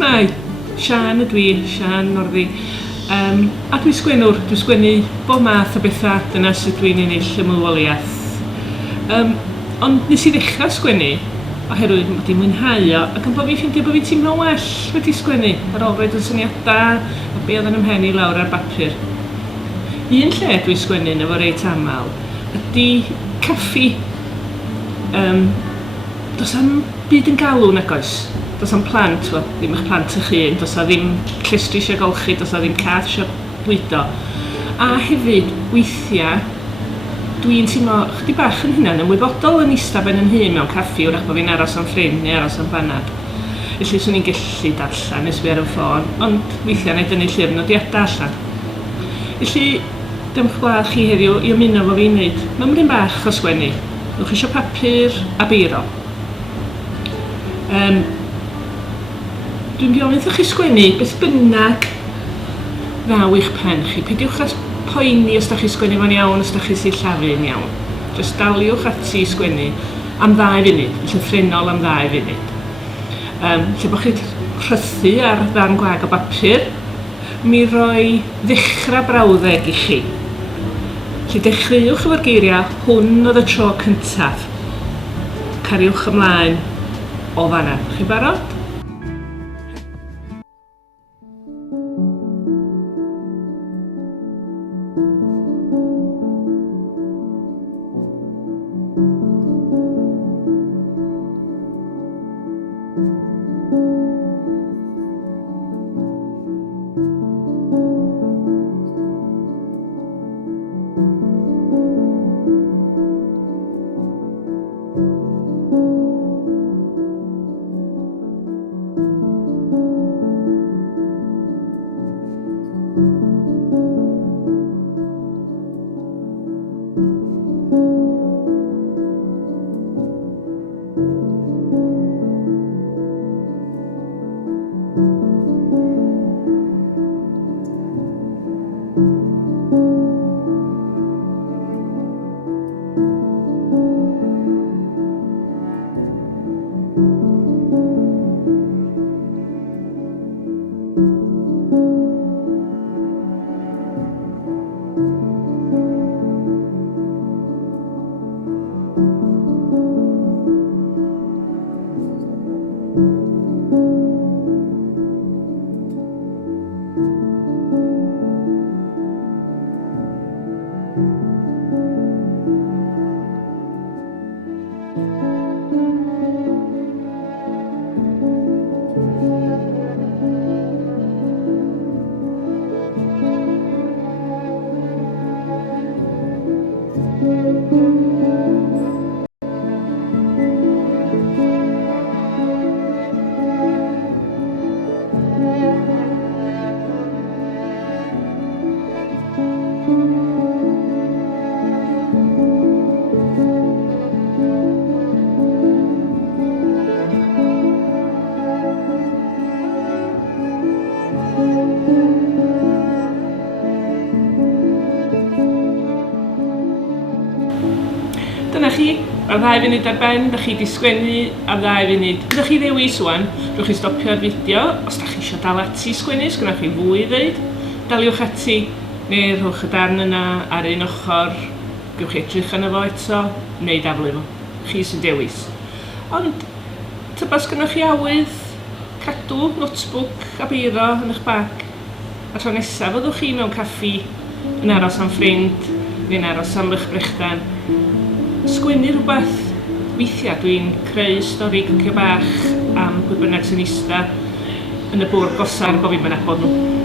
Shmai, Siân ydw i, Siân Northey. A dwi'n sgwennwr, dwi'n sgwennu bob math o bethau, dyna sut dwi'n ennill ymwyboliaeth. Ond nes i ddechrau sgwennu, oherwydd mod i'n mwynhau o, ac yn bod fi'n ffeindio bod fi'n teimlo well wedi sgwennu, ar ôl roed yn syniadau a be oedd yn ymhen i lawr ar bapur. Un lle dwi'n sgwennu efo reit aml ydy caffi. Does am byd yn galw nag oes. Does am plant, wel, ddim eich plant eich hun, does a ddim llestri eisiau golchi, does a ddim cath eisiau bwydo. A hefyd, weithiau, dwi'n teimlo chydig bach yn hynna'n ymwybodol yn eistedd ben yn hun mewn caffi, wrach bod fi'n aros am ffrind neu aros am banad. Felly, swn i'n gallu darllen nes fi ar y ffôn, ond weithiau neu dynnu llyfr nodiadau allan. Felly, dymch gweld chi heddiw i ymuno fo fi'n neud. Mae'n mryn bach o sgwennu. Nwch eisiau papur a beiro. Dwi'n diolch iddo chi sgwennu beth bynnag ddaw i'ch pen chi. Peidiwch â poeni os da chi sgwennu fo'n iawn, os da chi sillafu'n iawn. Just daliwch ati sgwennu am 2 funud, llythrenol am 2 funud. Lle bod chi'n rhythu ar ddarn gwag o bapur, mi roi ddechrau brawddeg i chi. Lle dechreuwch efo'r geiriau, hwn oedd y tro cyntaf. Cariwch ymlaen o fanna. Chi barod? Dyna chi, ar 2 funud ar ben, da chi di sgwennu ar 2 funud. Ydych chi ddewis wan, rwy'ch chi stopio'r fideo. Os da chi eisiau dal ati sgwennu, sgwennwch chi fwy i ddeud. Daliwch ati, neu rhowch y darn yna ar un ochr, gewch chi edrych yna fo eto, neu daflu fo. Chi sy'n dewis. Ond, tybas gynnwch chi awydd, cadw notebook a beiro yn eich bag. A tro nesaf, fyddwch chi mewn caffi, yn aros am ffrind, neu'n aros am eich brechdan. Sgwennu rhywbeth. Weithiau dwi'n creu stori cocio bach am pwy bynnag sy'n eistedd yn y bwrdd gosar bo fi'n nabod nhw.